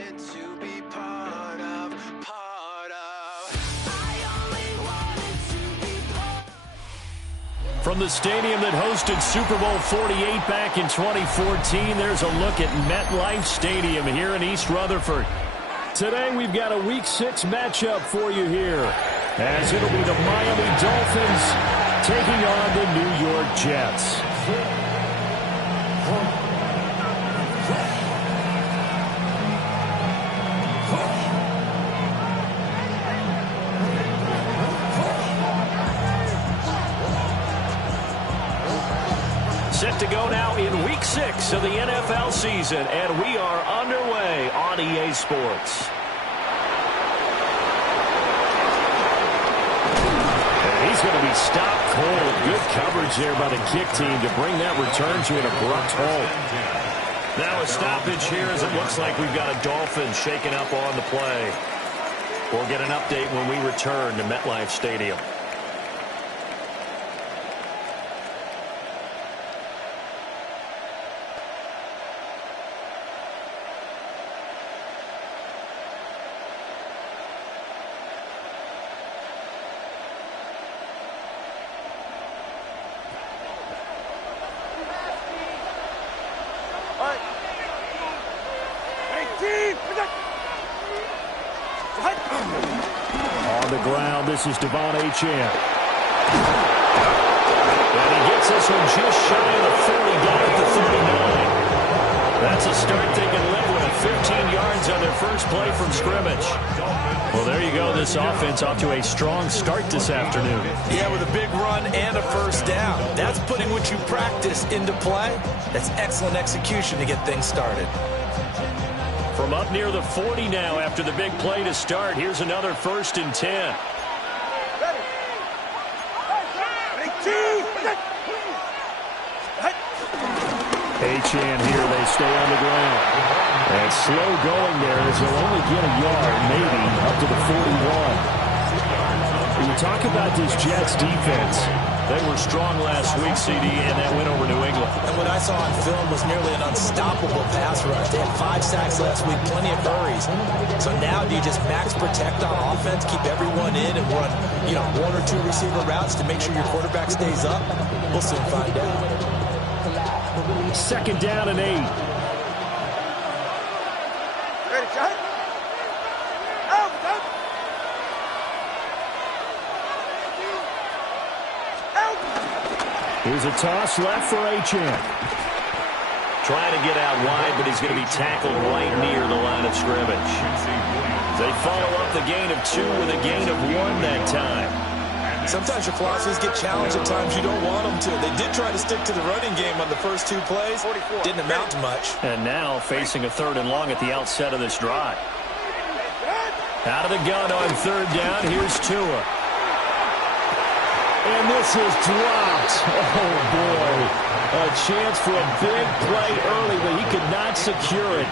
wanted to be part of. From the stadium that hosted Super Bowl 48 back in 2014, there's a look at MetLife Stadium here in East Rutherford. Today we've got a Week 6 matchup for you here, as it'll be the Miami Dolphins taking on the New York Jets. Set to go now in Week 6 of the NFL season, and we are underway on EA Sports. And he's going to be stopped cold. Good coverage there by the kick team to bring that return to an abrupt halt. Now a stoppage here as it looks like we've got a Dolphin shaking up on the play. We'll get an update when we return to MetLife Stadium. On the ground, this is Devon Achane. And he gets this one just shy of the 40, down at the 39. That's a start they can live with. 15 yards on their first play from scrimmage. Well, there you go. This offense off to a strong start this afternoon. Yeah, with a big run and a first down. That's putting what you practice into play. That's excellent execution to get things started. From up near the 40 now after the big play to start. Here's another 1st and 10. Achane here, they stay on the ground. And slow going there as they'll only get a yard, maybe, up to the 41. When you talk about this Jets defense, they were strong last week, CD, and that win over New England. And what I saw on film was nearly an unstoppable pass rush. They had 5 sacks last week, plenty of hurries. So now do you just max protect on offense, keep everyone in, and run, 1 or 2 receiver routes to make sure your quarterback stays up? We'll soon find out. 2nd down and 8. Ready, shot. Out. Here's a toss left for Achane. Trying to get out wide, but he's going to be tackled right near the line of scrimmage. They follow up the gain of 2 with a gain of 1 that time. Sometimes your philosophies get challenged at times you don't want them to. They did try to stick to the running game on the first 2 plays. Didn't amount to much. And now facing a 3rd and long at the outset of this drive. Out of the gun on 3rd down. Here's Tua. And this is dropped. Oh, boy. A chance for a big play early, but he could not secure it.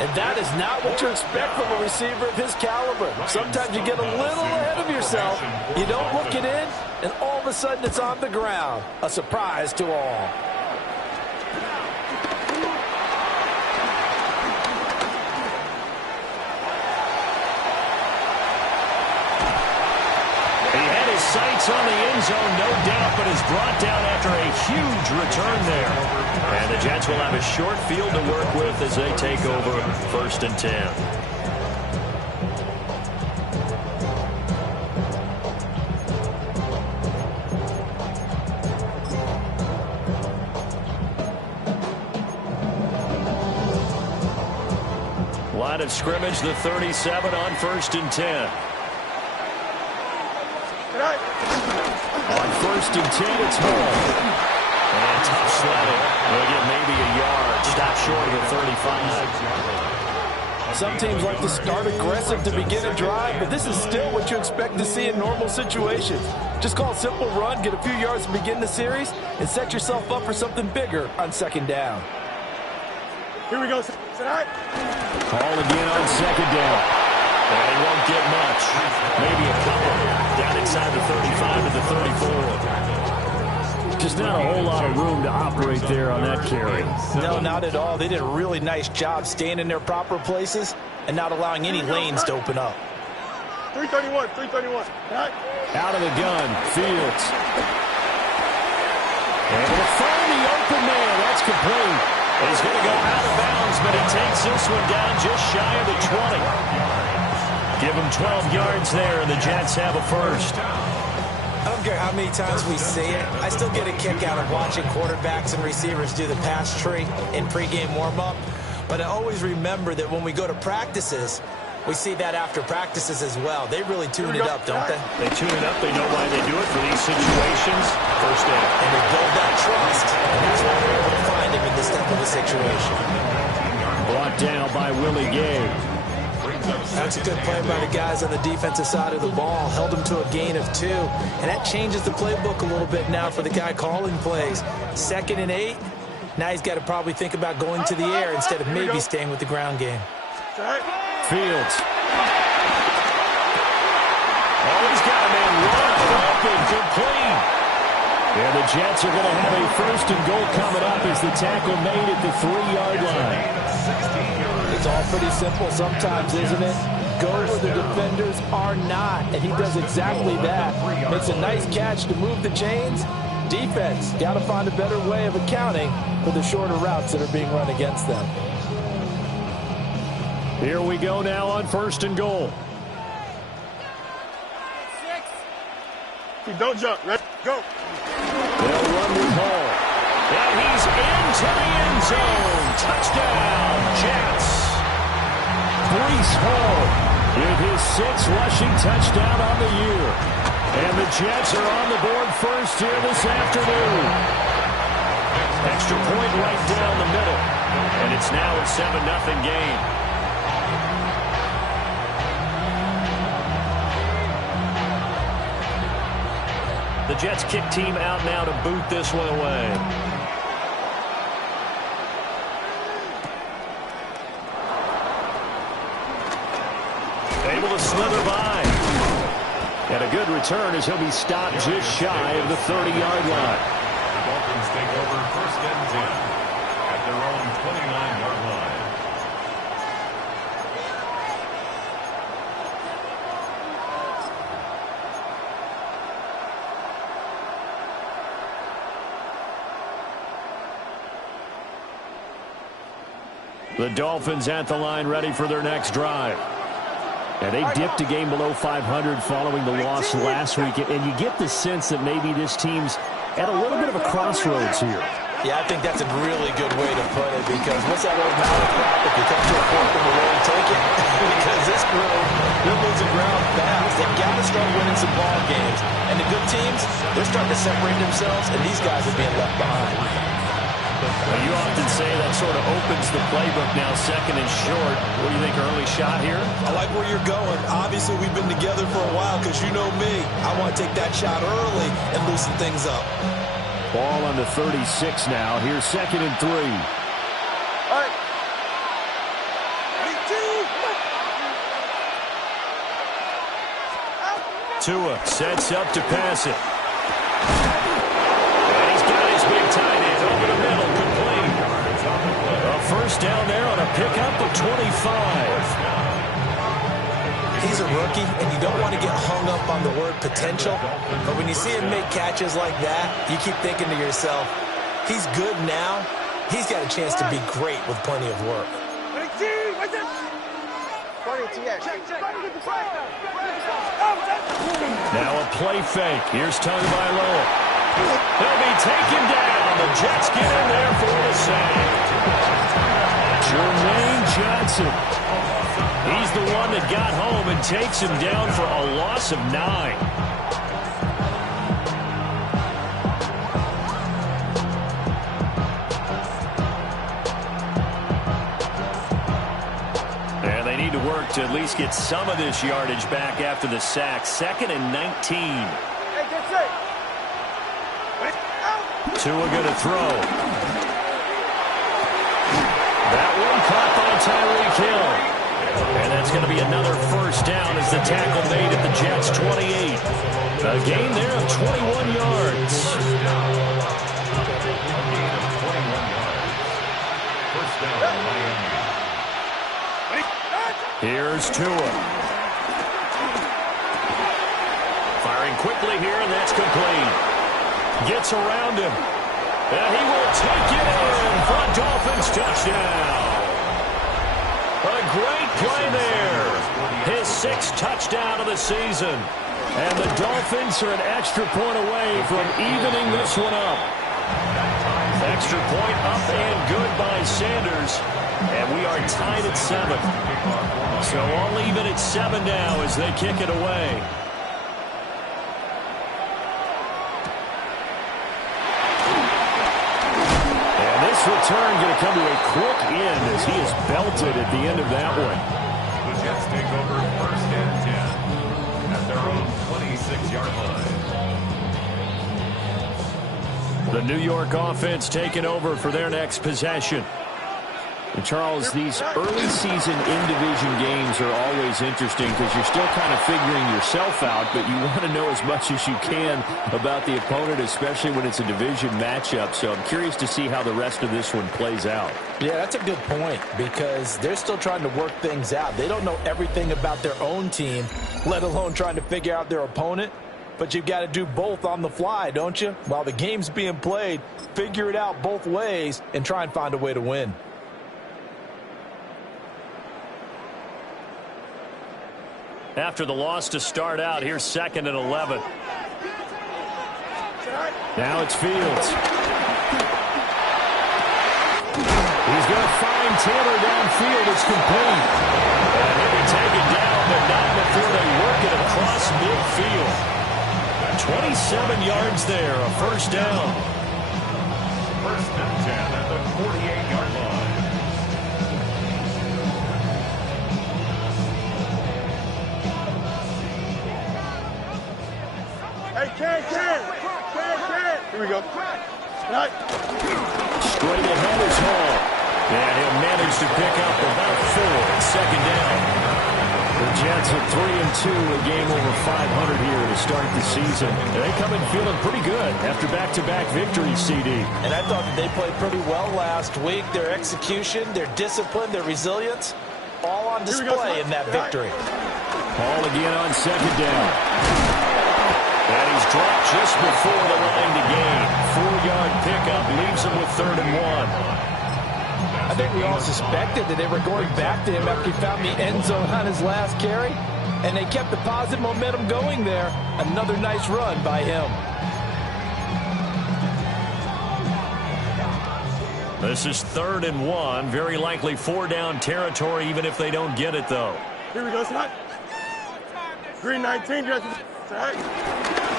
And that is not what you expect from a receiver of his caliber. Sometimes you get a little ahead of yourself. You don't look it in, and all of a sudden it's on the ground. A surprise to all. Sights on the end zone, no doubt, but is brought down after a huge return there. And the Jets will have a short field to work with as they take over 1st and 10. Line of scrimmage, the 37 on 1st and 10. On 1st and 10, it's home. And tough sledding. They'll get maybe a yard. Stop short of the 35. Some teams like to start aggressive to begin a drive, but this is still what you expect to see in normal situations. Just call a simple run, get a few yards to begin the series, and set yourself up for something bigger on 2nd down. Here we go. Call again on 2nd down. And he won't get much. Maybe a couple. Down inside the 35 to the 34. Just not a whole lot of room to operate there on that carry. No, not at all. They did a really nice job staying in their proper places and not allowing any lanes to open up. 331, 331. Out of the gun, Fields. Able to find the open man. That's complete. He's going to go out of bounds, but he takes this one down just shy of the 20. Give him 12 yards there, and the Jets have a first. I don't care how many times we see it. I still get a kick out of watching quarterbacks and receivers do the pass tree in pregame warm-up. But I always remember that when we go to practices, we see that after practices as well. They really tune it up, don't they? They tune it up. They know why they do it for these situations. First down. And they build that trust. And that's why they're able to find him in this type of a situation. Brought down by Willie Gay. That's a good play by the guys on the defensive side of the ball. Held him to a gain of 2. And that changes the playbook a little bit now for the guy calling plays. 2nd and 8. Now he's got to probably think about going to the air instead of maybe staying with the ground game. Fields. Oh, he's got a man wide open, complete. Yeah, the Jets are going to have a 1st and goal coming up as the tackle made at the 3-yard line. It's all pretty simple sometimes, isn't it? Go where the defenders are not, and he does exactly that. Makes a nice catch to move the chains. Defense, got to find a better way of accounting for the shorter routes that are being run against them. Here we go now on 1st and goal. Don't jump. Let's go. They'll run with Hall. And he's into the end zone. Touchdown, Jets. Breece Hall with his 6th rushing touchdown on the year. And the Jets are on the board first here this afternoon. Extra point right down the middle. And it's now a 7-0 game. The Jets kick team out now to boot this one away. Able to slither by. And a good return as he'll be stopped just shy of the 30-yard line. The Dolphins take over 1st and 10 at their own 29-yard line. The Dolphins at the line ready for their next drive. And they dipped a game below 500 following the loss last week. And you get the sense that maybe this team's at a little bit of a crossroads here. Yeah, I think that's a really good way to put it because what's that old malaprop? If you come to a fork in the road, take it. Because this group, they're losing ground fast. They've got to start winning some ball games. And the good teams, they're starting to separate themselves, and these guys are being left behind. Well, you often say that sort of opens the playbook now, 2nd and short. What do you think, early shot here? I like where you're going. Obviously, we've been together for a while because you know me. I want to take that shot early and loosen things up. Ball on the 36 now. Here's 2nd and 3. All right. Tua sets up to pass it. And he's got his big tight end over the middle, complete. A 1st down there on a pickup of 25. He's a rookie, and you don't want to get hung up on the word potential. But when you see him make catches like that, you keep thinking to yourself, he's good now. He's got a chance to be great with plenty of work. Now a play fake. Here's Tagovailoa. They'll be taken down. The Jets get in there for the sack. Jermaine Johnson. He's the one that got home and takes him down for a loss of 9. And they need to work to at least get some of this yardage back after the sack. 2nd and 19. Hey, get set. Tua going to throw. That one caught by Tyreek Hill. And that's going to be another 1st down as the tackle made at the Jets' 28. A gain there of 21 yards. Here's Tua. Firing quickly here, and that's complete. Gets around him. And he will take it in for a Dolphins touchdown. A great play there. His 6th touchdown of the season. And the Dolphins are an extra point away from evening this one up. Extra point up and good by Sanders. And we are tied at 7. So all even at 7 now as they kick it away. And this return going to come to a quick end as he is belted at the end of that one. The Jets take over 1st and 10 at their own 26-yard line. The New York offense taking over for their next possession. And Charles, these early season in-division games are always interesting because you're still kind of figuring yourself out, but you want to know as much as you can about the opponent, especially when it's a division matchup. So I'm curious to see how the rest of this one plays out. Yeah, that's a good point because they're still trying to work things out. They don't know everything about their own team, let alone trying to figure out their opponent. But you've got to do both on the fly, don't you? While the game's being played, figure it out both ways and try and find a way to win. After the loss to start out, here's 2nd and 11. Now it's Fields. He's going to find Taylor downfield. It's complete. And he'll be taken down, but not before they work it across midfield. 27 yards there, a 1st down. 1st and 10 at the 48-yard line. Hey, Ken. Here we go. Right. Straight ahead is Hall. And he'll manage to pick up about 4 at 2nd down. The Jets are 3-2, a game over 500 here to start the season. They come in feeling pretty good after back-to-back victories, CD. And I thought that they played pretty well last week. Their execution, their discipline, their resilience, all on display in that victory. Hall again on 2nd down. And he's dropped just before the line to gain. 4-yard pickup leaves him with 3rd and 1. I think we all suspected that they were going back to him after he found the end zone on his last carry. And they kept the positive momentum going there. Another nice run by him. This is 3rd and 1. Very likely 4-down territory, even if they don't get it, though. Here we go, tonight. Green 19, Jets. Tonight.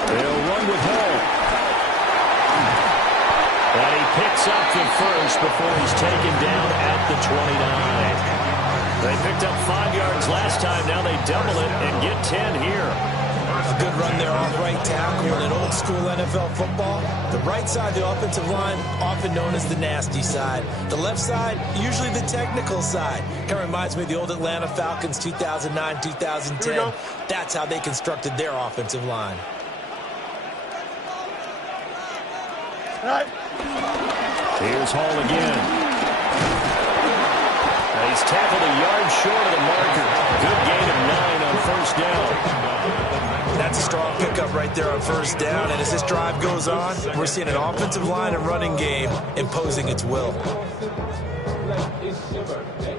They'll run with Hall. And he picks up the 1st before he's taken down at the 29. They picked up 5 yards last time. Now they double it and get 10 here. A good run there off right tackle in an old-school NFL football. The right side of the offensive line, often known as the nasty side. The left side, usually the technical side. Kind of reminds me of the old Atlanta Falcons 2009, 2010. That's how they constructed their offensive line. Right. Here's Hall again. And he's tackled a yard short of the marker. Good gain of 9 on 1st down. That's a strong pickup right there on 1st down. And as this drive goes on, we're seeing an offensive line and running game imposing its will.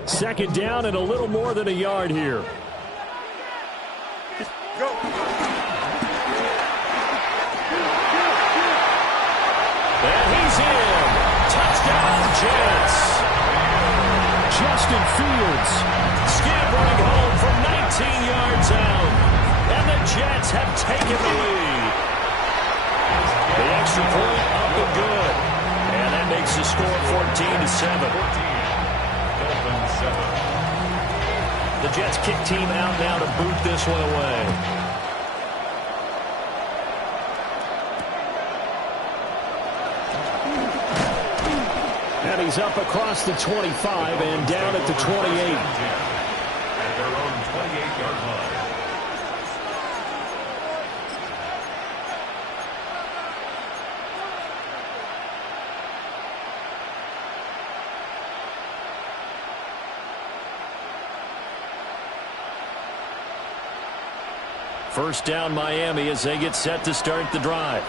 2nd down and a little more than a yard here. Go. And he's in. Touchdown, Jets. Justin Fields scampering home from 19 yards out. And the Jets have taken the lead. The extra point up and good. And that makes the score 14-7. The Jets kick team out now to boot this one away. And he's up across the 25 and down at the 28. At their own 28-yard line. First down Miami as they get set to start the drive.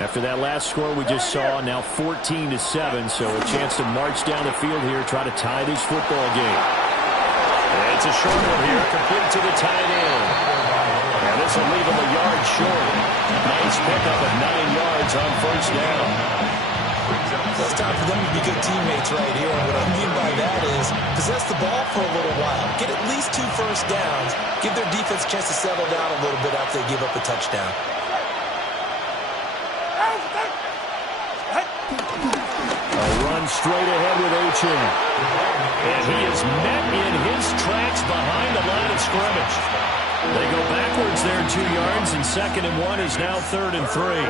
After that last score we just saw, now 14-7, so a chance to march down the field here, try to tie this football game. And it's a short one here, complete to the tight end. And this will leave him a yard short. Nice pickup of 9 yards on first down. So it's time for them to be good teammates right here. And what I mean by that is possess the ball for a little while. Get at least 2 first downs. Give their defense a chance to settle down a little bit after they give up a touchdown. A run straight ahead with Achan. And he is met in his tracks behind the line of scrimmage. They go backwards there 2 yards, and 2nd and 1 is now 3rd and 3.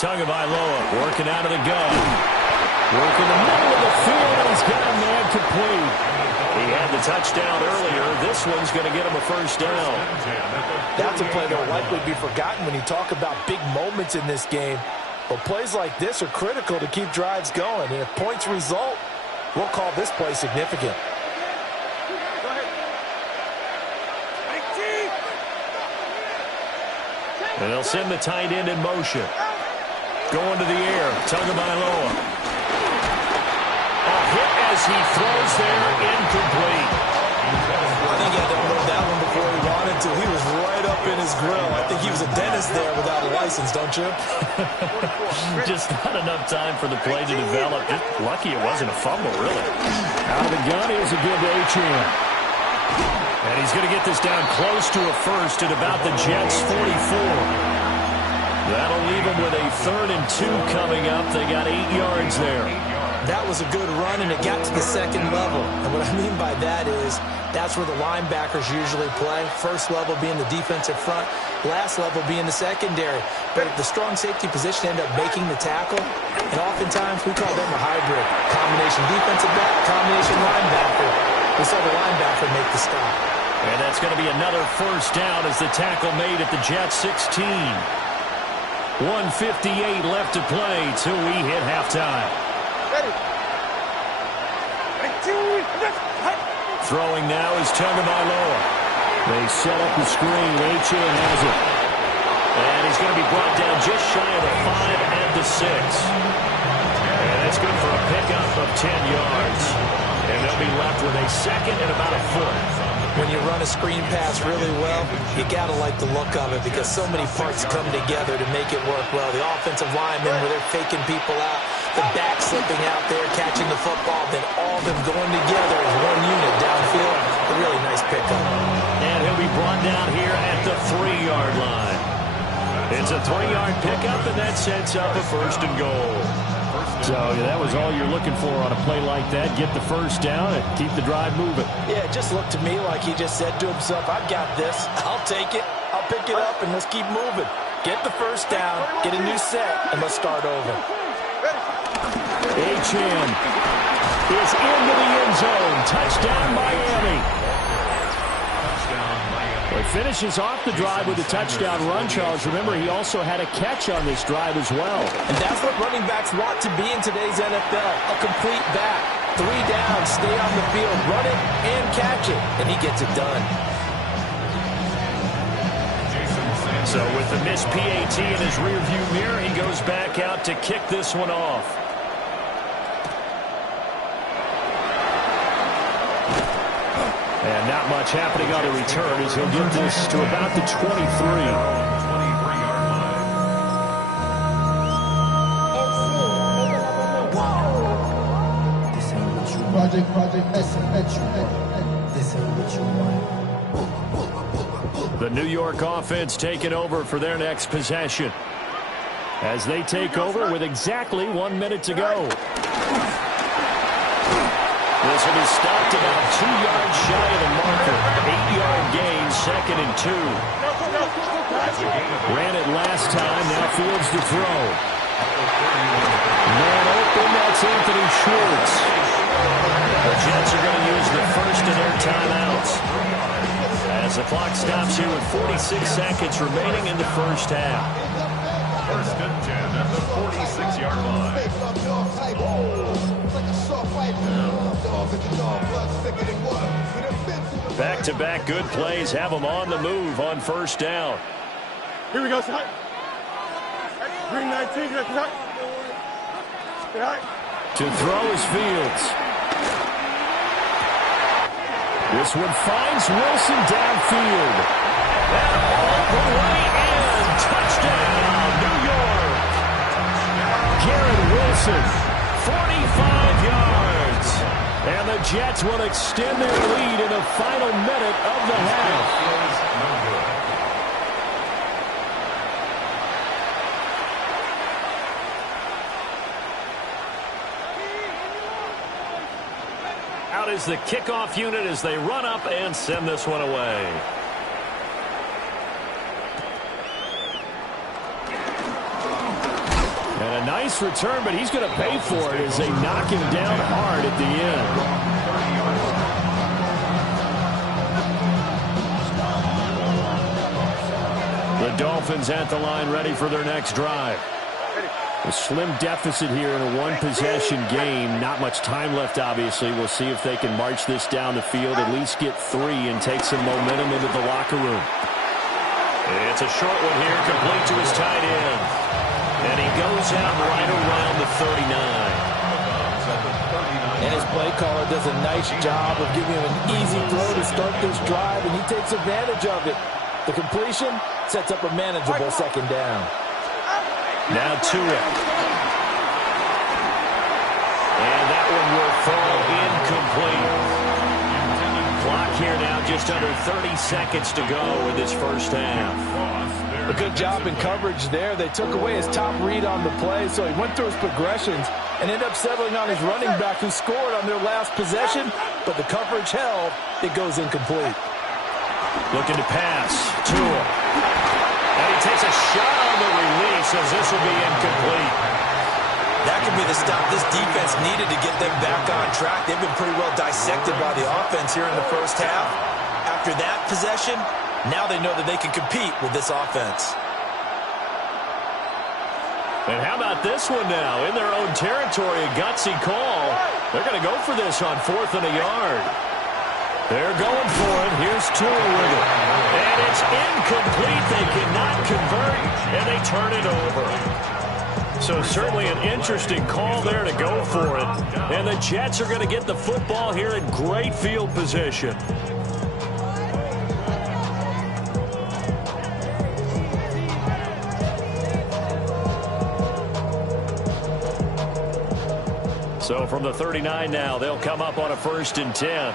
Tagovailoa working out of the gun. Working the middle of the field, and he's got a man complete. He had the touchdown earlier. This one's going to get him a first down. That's a play that will likely be forgotten when you talk about big moments in this game. But plays like this are critical to keep drives going. And if points result, we'll call this play significant. And they'll send the tight end in motion. Going to the air, Tagovailoa. A hit as he throws there, incomplete. I think he had to unload that one before he wanted to. He was right up in his grill. I think he was a dentist there without a license, don't you? Just not enough time for the play to develop. Just lucky it wasn't a fumble, really. Out of the gun, here's a good Achan. And he's going to get this down close to a first at about the Jets' 44. That'll leave them with a 3rd and 2 coming up. They got 8 yards there. That was a good run, and it got to the 2nd level. And what I mean by that is that's where the linebackers usually play. First level being the defensive front, last level being the secondary. But the strong safety position ended up making the tackle, and oftentimes we call them a hybrid. Combination defensive back, combination linebacker. We saw the linebacker make the stop. And that's going to be another first down as the tackle made at the Jets 16. 1:58 left to play till we hit halftime. Throwing now is Tagovailoa. They set up the screen. Achan has it. And he's going to be brought down just shy of the 5 and the 6. And that's good for a pickup of 10 yards. And they'll be left with a 2nd and about a foot. When you run a screen pass really well, you got to like the look of it because so many parts come together to make it work well. The offensive linemen where they're faking people out, the back slipping out there, catching the football, then all of them going together as one unit downfield. A really nice pickup. And he'll be brought down here at the 3-yard line. It's a 3-yard pickup, and that sets up a 1st and goal. So that was all you're looking for on a play like that. Get the first down and keep the drive moving. Yeah, it just looked to me like he just said to himself, I've got this. I'll take it. I'll pick it up, and let's keep moving. Get the first down, get a new set, and let's start over. Achan is into the end zone. Touchdown, Miami. Well, he finishes off the drive with a touchdown run, Charles. Remember, he also had a catch on this drive as well. And that's what running backs want to be in today's NFL, a complete back. 3 down, stay on the field, run it, and catch it. And he gets it done. So with the missed PAT in his rearview mirror, he goes back out to kick this one off. And not much happening on the return as he'll get this to about the 23. The New York offense taking over for their next possession as they take over with exactly 1 minute to go. This will be stopped about 2 yards shy of the marker. 8-yard gain, 2nd and 2. Ran it last time, now fields the throw. Man open, that's Anthony Schwartz. The Jets are going to use the first of their timeouts as the clock stops here with 46 seconds remaining in the first half. First and 10 at the 46-yard line. Back-to-back good plays have them on the move on first down. Here we go, side. Green 19, side. To throw is Fields. This one finds Wilson downfield. And all the way in. Touchdown, New York. Garrett Wilson, 45 yards. And the Jets will extend their lead in the final minute of the half. Out is the kickoff unit as they run up and send this one away. And a nice return, but he's going to pay for it as they knock him down hard at the end. The Dolphins at the line ready for their next drive. A slim deficit here in a one-possession game. Not much time left, obviously. We'll see if they can march this down the field, at least get 3 and take some momentum into the locker room. It's a short one here, complete to his tight end. And he goes out right around the 39. And his play caller does a nice job of giving him an easy throw to start this drive, and he takes advantage of it. The completion sets up a manageable second down. Now to it. And that one will fall incomplete. Clock here now, just under 30 seconds to go in this first half. A good job in coverage there. They took away his top read on the play, so he went through his progressions and ended up settling on his running back who scored on their last possession, but the coverage held. It goes incomplete. Looking to pass to him. And he takes a shot on the release as this will be incomplete. That could be the stop this defense needed to get them back on track. They've been pretty well dissected by the offense here in the first half. After that possession, now they know that they can compete with this offense. And how about this one now? In their own territory, a gutsy call. They're going to go for this on 4th and a yard. They're going for it. Here's Tua with it. And it's incomplete. They cannot convert, and they turn it over. So certainly an interesting call there to go for it. And the Jets are going to get the football here in great field position. So from the 39 now, they'll come up on a 1st and 10.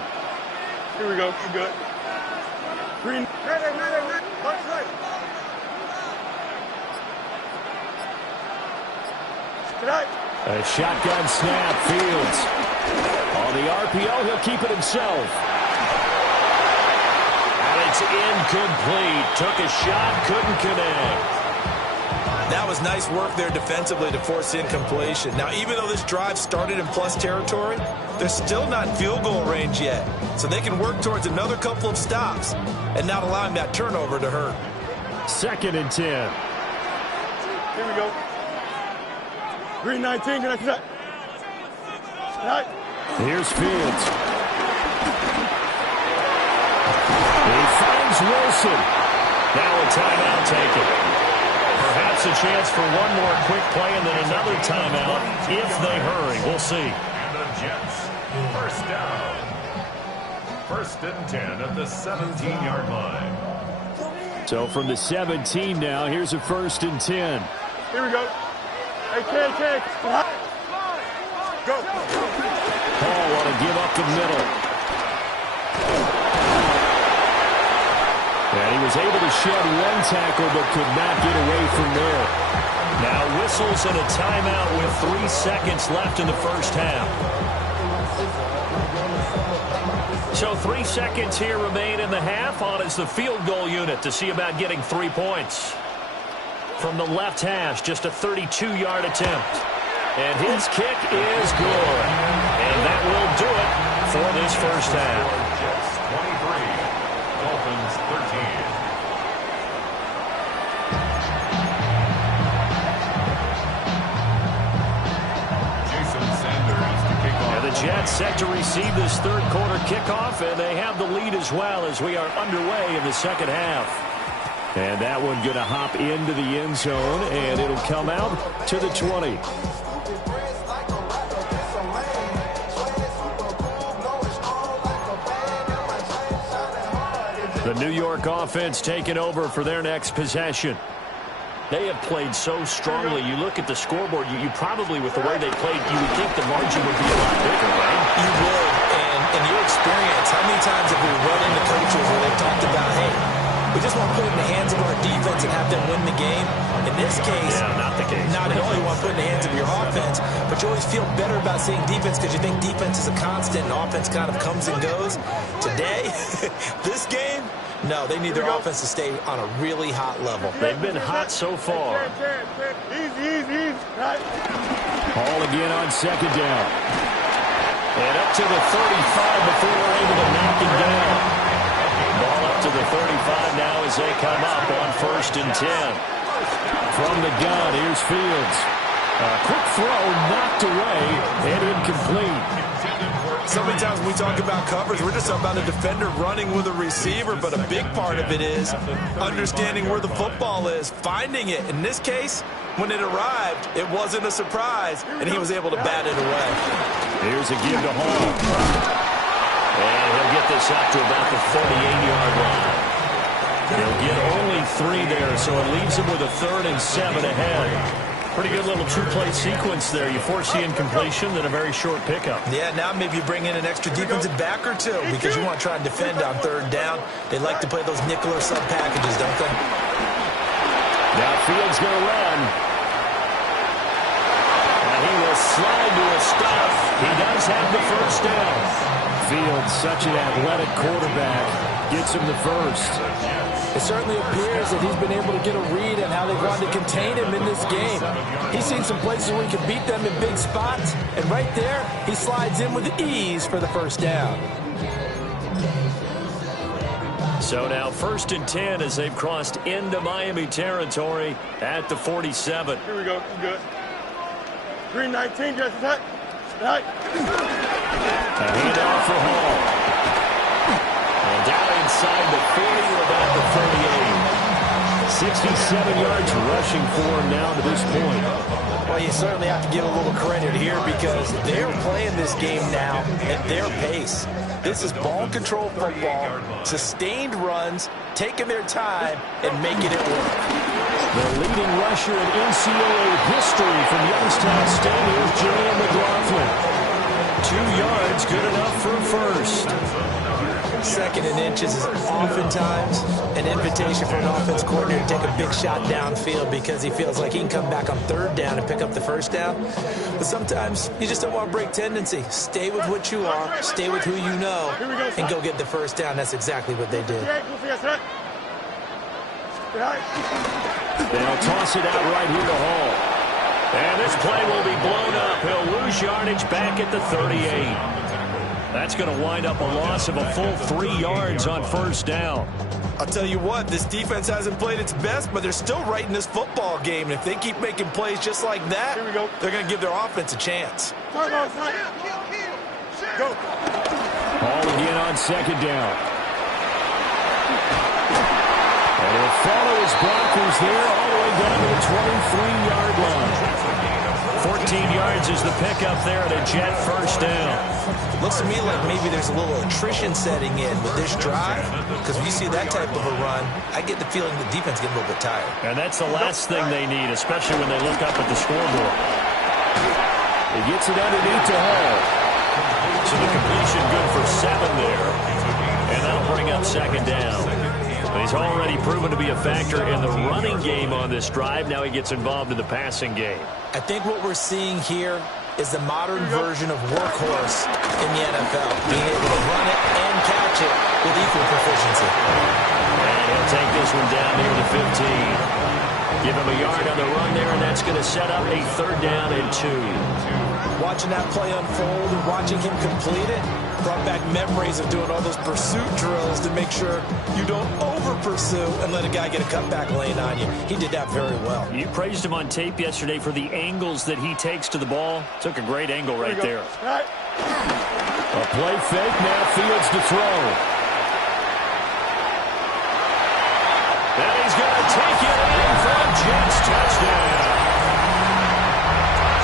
Here we go. You're good. Green. A shotgun snap, Fields. On the RPO, he'll keep it himself. And it's incomplete. Took a shot, couldn't connect. That was nice work there defensively to force incompletion. Now, even though this drive started in plus territory, they're still not in field goal range yet. So they can work towards another couple of stops and not allowing that turnover to hurt. 2nd and 10. Here we go. Green 19, can I see that? Here's Fields. He finds Wilson. Now a timeout taken. Perhaps a chance for one more quick play and then another timeout if they hurry. We'll see. And the Jets, first down. 1st and 10 at the 17-yard line. So from the 17 now, here's a 1st and 10. Here we go. Hey, K. Go. Paul want to give up the middle. And he was able to shed one tackle but could not get away from there. Now whistles and a timeout with 3 seconds left in the first half. So 3 seconds here remain in the half. On is the field goal unit to see about getting 3 points. From the left hash, just a 32-yard attempt. And his kick is good. And that will do it for this first half. Jets 23, Dolphins 13. Jets set to receive this third quarter kickoff, and they have the lead as well as we are underway in the second half. And that one going to hop into the end zone, and it'll come out to the 20. The New York offense taking over for their next possession. They have played so strongly. You look at the scoreboard, you probably, with the way they played, you would think the margin would be a lot bigger, right? You would, and in your experience, how many times have we run into coaches where they've talked about, hey, we just want to put it in the hands of our defense and have them win the game? In this case, not the case. Not at all. You want to put it in the hands of your offense, but you always feel better about seeing defense because you think defense is a constant and offense kind of comes and goes. Today, this game, no, they need their offense to stay on a really hot level. They've been hot so far. Easy. Right. Ball again on second down. And up to the 35 before they're able to knock him down. Ball up to the 35 now as they come up on 1st and 10. From the gun, here's Fields. A quick throw knocked away and incomplete. So many times when we talk about coverage, we're just talking about a defender running with a receiver, but a big part of it is understanding where the football is, finding it. In this case, when it arrived, it wasn't a surprise, and he was able to bat it away. Here's a give to Hall. And he'll get this out to about the 38-yard line. He'll get only 3 there, so it leaves him with a 3rd and 7 ahead. Pretty good little 2-play sequence there. You force the incompletion, then a very short pickup. Yeah, now maybe you bring in an extra defensive back or two because you want to try and defend on 3rd down. They like to play those nickel or sub packages, don't they? Now Fields going to run. And he will slide to a stop. He does have the 1st down. Fields, such an athletic quarterback, gets him the 1st. It certainly appears that he's been able to get a read on how they've wanted to contain him in this game. He's seen some places where he can beat them in big spots, and right there, he slides in with ease for the 1st down. So now 1st and 10 as they've crossed into Miami territory at the 47. Here we go. Good. 319, just attack. Right. A handoff for Hall. And down inside the 40 or about the 38. 67 yards rushing for him now to this point. Well, you certainly have to give a little credit here because they're playing this game now at their pace. This is ball control football, sustained runs, taking their time, and making it work. The leading rusher in NCAA history from Youngstown State is J.M. McLaughlin. 2 yards, good enough for a 1st. 2nd and inches is oftentimes an invitation for an offense coordinator to take a big shot downfield because he feels like he can come back on 3rd down and pick up the 1st down. But sometimes you just don't want to break tendency. Stay with what you are, stay with who you know, and go get the 1st down. That's exactly what they did. They'll toss it out right here to Hall. And this play will be blown up. He'll lose yardage back at the 38. That's going to wind up a loss of a full 3 yards on 1st down. I'll tell you what, this defense hasn't played its best, but they're still right in this football game. And if they keep making plays just like that, they're going to give their offense a chance. Go. Ball again on 2nd down. And he'll follow his blockers there all the way down to the 23-yard line. 14 yards is the pickup there at a Jet 1st down. Looks to me like maybe there's a little attrition setting in with this drive, because when you see that type of a run, I get the feeling the defense gets a little bit tired. And that's the last thing they need, especially when they look up at the scoreboard. He gets it underneath to Hall. So the completion good for 7 there. And that'll bring up 2nd down. But he's already proven to be a factor in the running game on this drive. Now he gets involved in the passing game. I think what we're seeing here is the modern version of workhorse in the NFL, being able to run it and catch it with equal proficiency. And he'll take this one down near the 15. Give him a yard on the run there, and that's going to set up a 3rd down and 2. Watching that play unfold and watching him complete it, brought back memories of doing all those pursuit drills to make sure you don't over-pursue and let a guy get a cutback lane on you. He did that very well. You praised him on tape yesterday for the angles that he takes to the ball. Took a great angle right there. A play fake, now Fields to throw. And he's going to take it in for a Jets touchdown.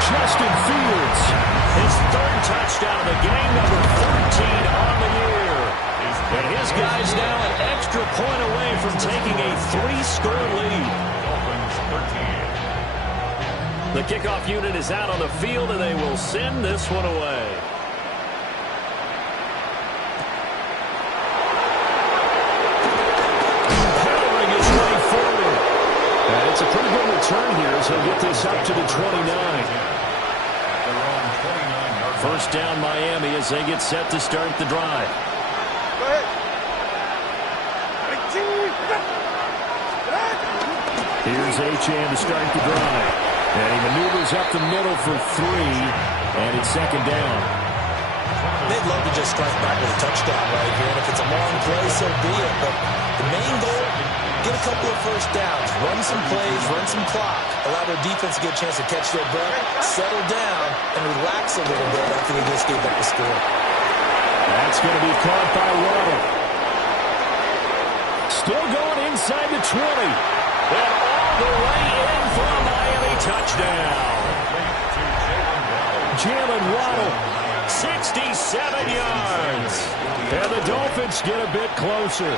Justin Fields, his third touchdown of the game, number 13 on the year. And his guy's now an extra point away from taking a 3-score lead. The kickoff unit is out on the field, and they will send this one away. Powering his way forward. And it's a pretty good return here as he'll get this up to the 29. First down Miami as they get set to start the drive. Go ahead. Here's Achane to start the drive. And he maneuvers up the middle for 3, and it's second down. They'd love to just strike back with a touchdown right here, and if it's a long play, so be it. But the main goal, get a couple of first downs, run some plays, run some clock, allow their defense to get a chance to catch their breath, settle down, and relax a little bit after they just gave up the score. That's going to be caught by Waddle. Still going inside the 20. And all the way in for a Miami touchdown. Jalen Waddle, 67 yards. And the Dolphins get a bit closer.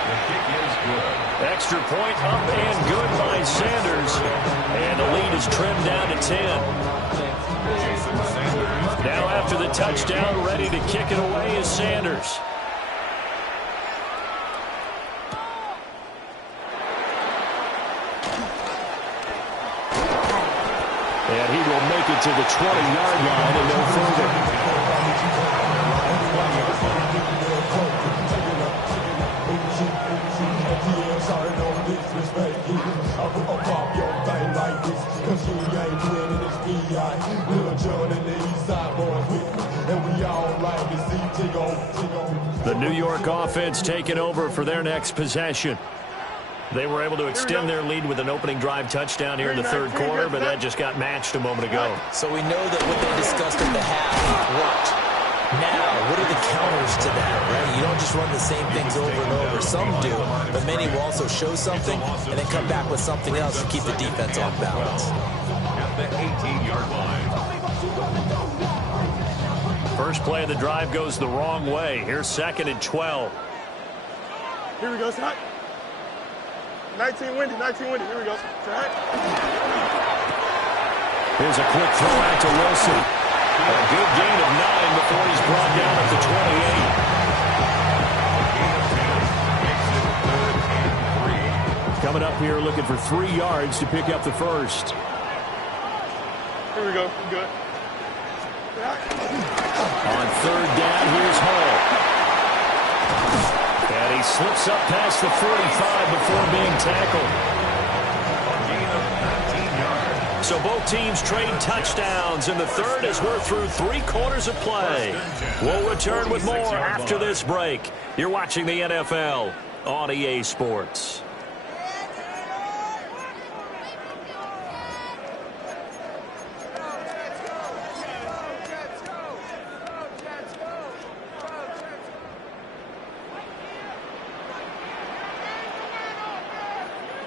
Extra point up and good by Sanders. And the lead is trimmed down to 10. Now after the touchdown, ready to kick it away is Sanders. And he will make it to the 20-yard line and no further. The New York offense taking over for their next possession. They were able to extend their lead with an opening drive touchdown here in the third quarter, but that just got matched a moment ago. So we know that what they discussed at the half worked. Now, what are the counters to that, right? You don't just run the same things over and over. Some do, but many will also show something and then come back with something else to keep the defense off balance. At the 18-yard line. First play of the drive goes the wrong way. Here's second and 12. Here we go, Scott. 19 windy, 19 windy. Here we go. Here's a quick throw out to Wilson. A good gain of 9 before he's brought down at the 28. Coming up here looking for 3 yards to pick up the first. Here we go. Good. On third down, here's Hall. And he slips up past the 45 before being tackled. So both teams trade touchdowns in the third as we're through 3 quarters of play. We'll return with more after this break. You're watching the NFL on EA Sports.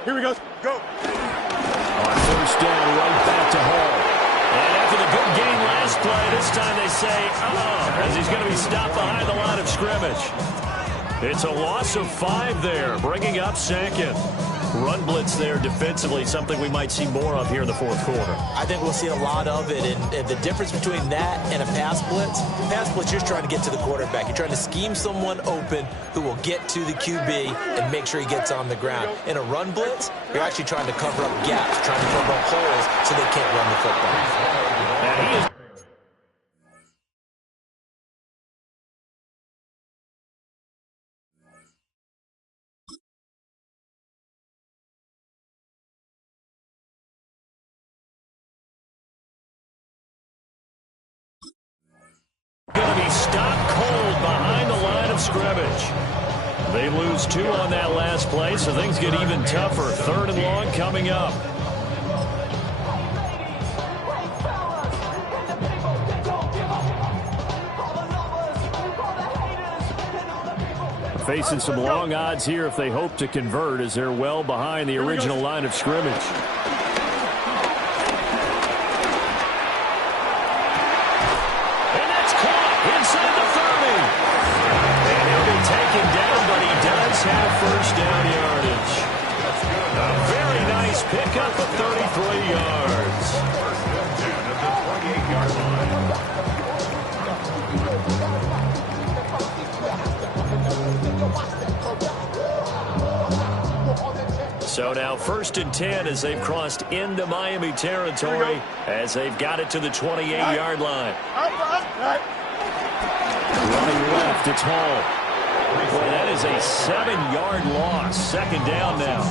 Here we go. Go. On first down, right back to Hall. And after the good game last play, this time they say, as he's going to be stopped behind the line of scrimmage. It's a loss of 5 there, bringing up second. Run blitz there defensively, something we might see more of here in the fourth quarter. I think we'll see a lot of it, and the difference between that and a pass blitz, you're trying to get to the quarterback. You're trying to scheme someone open who will get to the QB and make sure he gets on the ground. In a run blitz, you're actually trying to cover up gaps, trying to cover up holes so they can't run the football. And he is going to be stopped cold behind the line of scrimmage. They lose 2 on that last play, so things get even tougher. 3rd and long coming up. Facing some long odds here if they hope to convert, as they're well behind the original line of scrimmage. And that's caught inside the 30. And he'll be taken down, but he does have first down yardage. A very nice pickup of 33 yards. First and 10 at the 28-yard line. So now 1st and 10 as they've crossed into Miami territory as they've got it to the 28-yard line. Running left, it's Hall. Boy, that is a 7-yard loss. 2nd down now.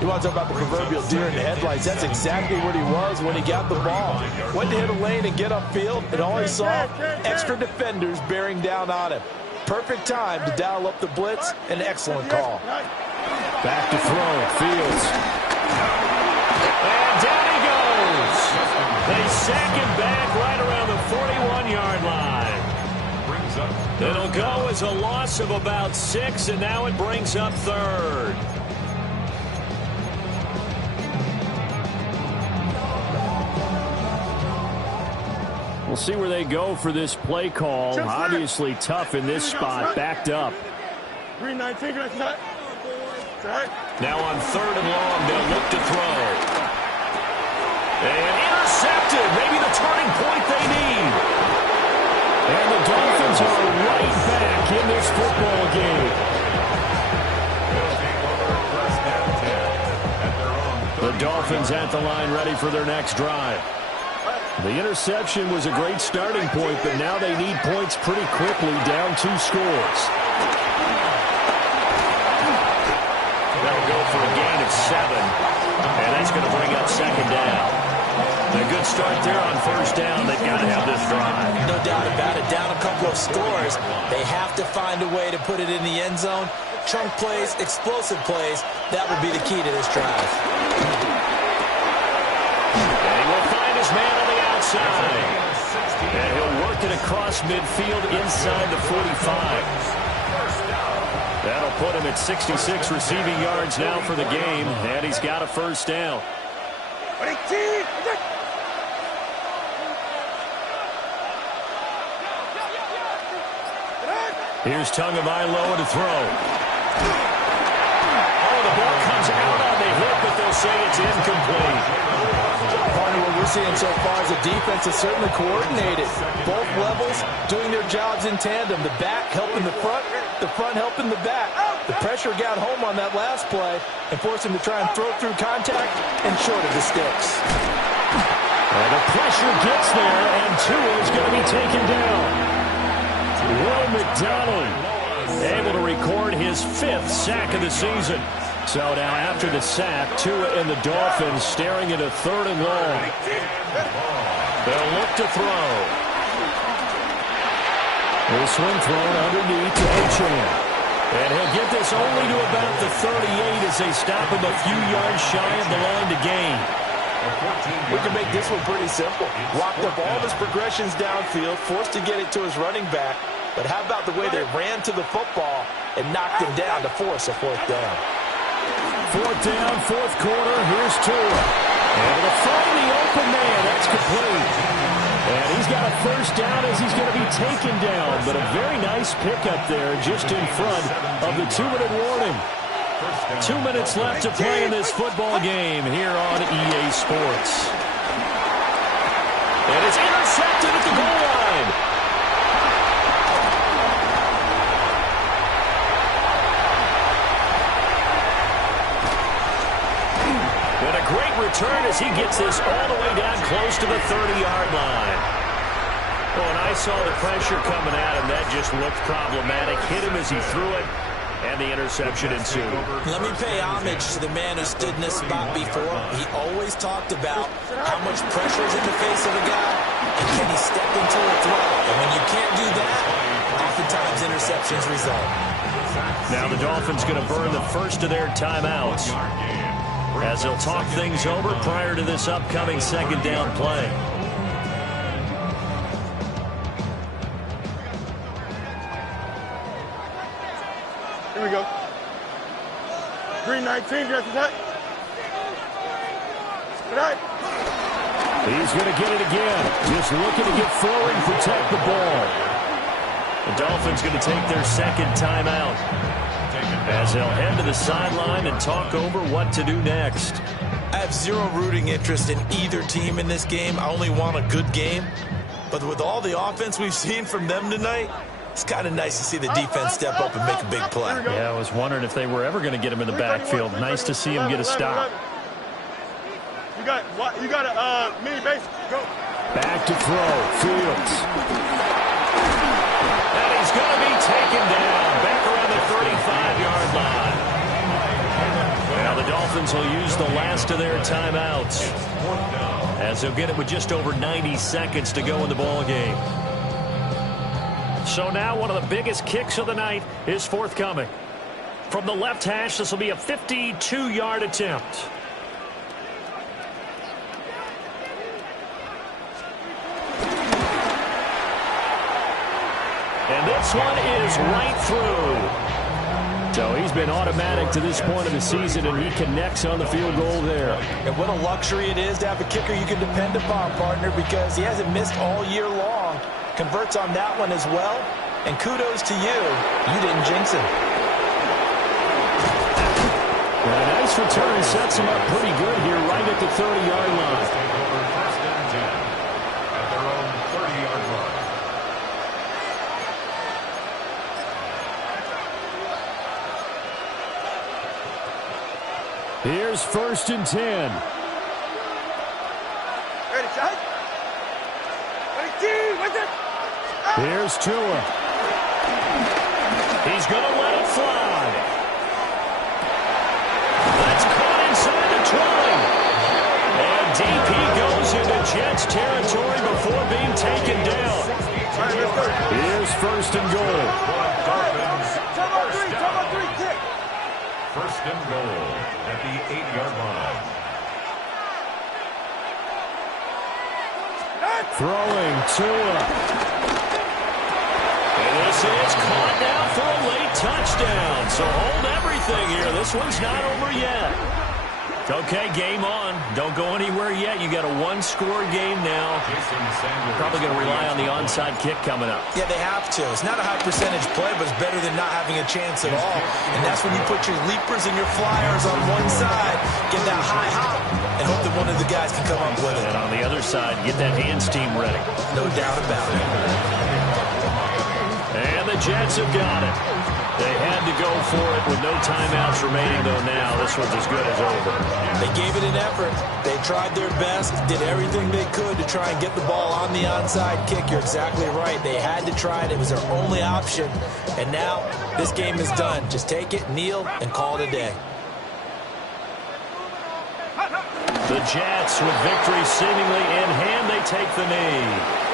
You want to talk about the proverbial deer in the headlights? That's exactly what he was when he got the ball. Went to hit a lane and get upfield, and all he saw, extra defenders bearing down on him. Perfect time to dial up the blitz. An excellent call. Back to throw. Fields. And down he goes. They sack him back right around the 41-yard line. It'll go as a loss of about 6, and now it brings up 3rd. We'll see where they go for this play call. Obviously tough in this spot, backed up. 319, now on 3rd and long, they'll look to throw. And intercepted. Maybe the turning point they need. And the Dolphins are right back in this football game. The Dolphins at the line ready for their next drive. The interception was a great starting point, but now they need points pretty quickly, down 2 scores. That'll go for a gain of 7, and that's going to bring up 2nd down. A good start there on 1st down. They've got to have this drive. No doubt about it. Down a couple of scores. They have to find a way to put it in the end zone. Chunk plays, explosive plays. That would be the key to this drive. And he will find his man on the outside. And he'll work it across midfield inside the 45. That'll put him at 66 receiving yards now for the game, and he's got a 1st down. Here's Tagovailoa to throw. Oh, the ball comes out on the hip, but they'll say it's incomplete. Part of what we're seeing so far is the defense is certainly coordinated. Both levels doing their jobs in tandem. The back helping the front helping the back. The pressure got home on that last play and forced him to try and throw through contact and short of the sticks. And the pressure gets there, and Tua is going to be taken down. Will McDonald able to record his 5th sack of the season. So now after the sack, Tua and the Dolphins staring at a 3rd and long. They'll look to throw. This one thrown underneath to Achane. And he'll get this only to about the 38 as they stop him a few yards shy of the line to gain. We can make this one pretty simple. Locked up all of his progressions downfield, forced to get it to his running back. But how about the way they ran to the football and knocked him down to force a 4th down? 4th down, 4th quarter. Here's Tua. Able to find the open man. That's complete. And he's got a 1st down as he's going to be taken down. But a very nice pickup there just in front of the 2-minute warning. 2 minutes left to play in this football game here on EA Sports. And it's intercepted at the goal line. And a great return as he gets this all the way down close to the 30-yard line. Well, when I saw the pressure coming at him, that just looked problematic. Hit him as he threw it, and the interception ensued. Let me pay homage to the man who stood in this spot before. He always talked about how much pressure is in the face of a guy, and can he step into a throw. And when you can't do that, sometimes interceptions result. Now the Dolphins going to burn the first of their timeouts as they'll talk things over prior to this upcoming second down play. Here we go. Green 19, dress is hot. He's going to get it again. Just looking to get forward and protect the ball. The Dolphins going to take their second timeout as they'll head to the sideline and talk over what to do next. I have zero rooting interest in either team in this game. I only want a good game. But with all the offense we've seen from them tonight, it's kind of nice to see the defense step up and make a big play. Yeah, I was wondering if they were ever going to get him in the backfield. Nice to see him get a stop. You got a mini base. Go. Back to throw. Fields. And he's going to be taken down. Back around the 35-yard line. Now the Dolphins will use the last of their timeouts as they'll get it with just over 90 seconds to go in the ball game. So now one of the biggest kicks of the night is forthcoming. From the left hash, this will be a 52-yard attempt. And this one is right through. So he's been automatic to this point of the season, and he connects on the field goal there. And what a luxury it is to have a kicker you can depend upon, partner, because he hasn't missed all year long. Converts on that one as well. And kudos to you. You didn't jinx him. And a nice return sets him up pretty good here right at the 30-yard line. First and 10 at their own 30-yard line. Here's first and 10. Ready, shot. Ready, team. What's it? Here's Tua. He's going to let it fly. That's caught inside the 20. And deep he goes into Jets territory before being taken down. Here's first and goal. First and goal at the 8-yard line. Throwing Tua. And this is caught now for a late touchdown. So hold everything here. This one's not over yet. Okay, game on. Don't go anywhere yet. You got a one-score game now. Probably going to rely on the onside kick coming up. Yeah, they have to. It's not a high percentage play, but it's better than not having a chance at all. And that's when you put your leapers and your flyers on one side, get that high hop, and hope that one of the guys can come up with it. And on the other side, get that hands team ready. No doubt about it. And the Jets have got it. They had to go for it with no timeouts remaining, though now this one's as good as over. They gave it an effort. They tried their best, did everything they could to try and get the ball on the onside kick. You're exactly right. They had to try it. It was their only option. And now this game is done. Just take it, kneel, and call it a day. The Jets, with victory seemingly in hand, they take the knee.